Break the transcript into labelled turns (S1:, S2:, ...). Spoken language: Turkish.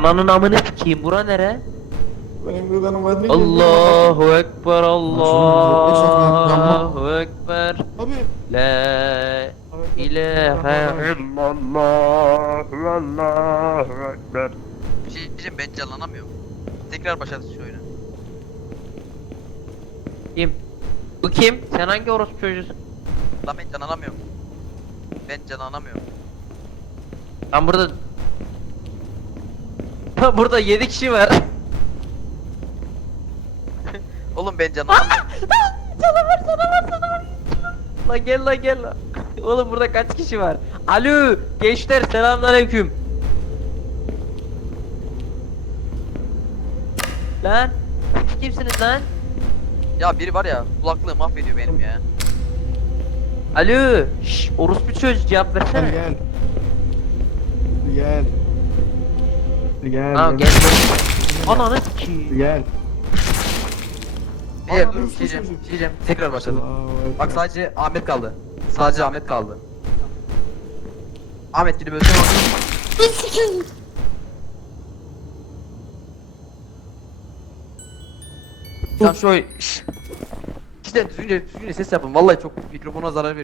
S1: Ananın amını sikeyim. Bura nere?
S2: Benim buradan var ne
S1: Allahu Ekber, Allahu
S2: Abi.
S1: Ekber.
S2: Abi.
S1: La ilahe illallah, Allahu Ekber.
S3: Bir şey diyeceğim, ben canlanamıyorum. Tekrar başlat şu oyunu.
S1: Kim? Bu kim? Sen hangi orospu çocuğusun?
S3: Lan ben canlanamıyorum. Ben canlanamıyorum.
S1: Ben burada... Burada 7 kişi var.
S3: Oğlum ben canlanamıyorum.
S1: Canavar. La gel la. Oğlum burada kaç kişi var? Alo gençler, selamünaleyküm. Lan siz kimsiniz lan?
S3: Ya biri var ya, kulaklığı mahvediyor benim ya.
S1: Alo orospu çocuğu, cevap
S2: Gel
S1: versene.
S2: gel. Gel. Gel.
S1: Tamam gel. Ananı sikeyim.
S2: Gel.
S3: Bir
S2: Aa,
S3: dur,
S2: dur,
S3: bir şey diyeceğim,
S2: dur.
S3: bir şey diyeceğim. Tekrar başladım.
S2: Allahu
S3: Bak
S2: Ekber.
S3: sadece Ahmet kaldı. Sadece Ahmet kaldı. Ahmet gidip ölsün. Tam şu işte düzgünce ses yapın. Vallahi çok mikrofona zarar veriyor.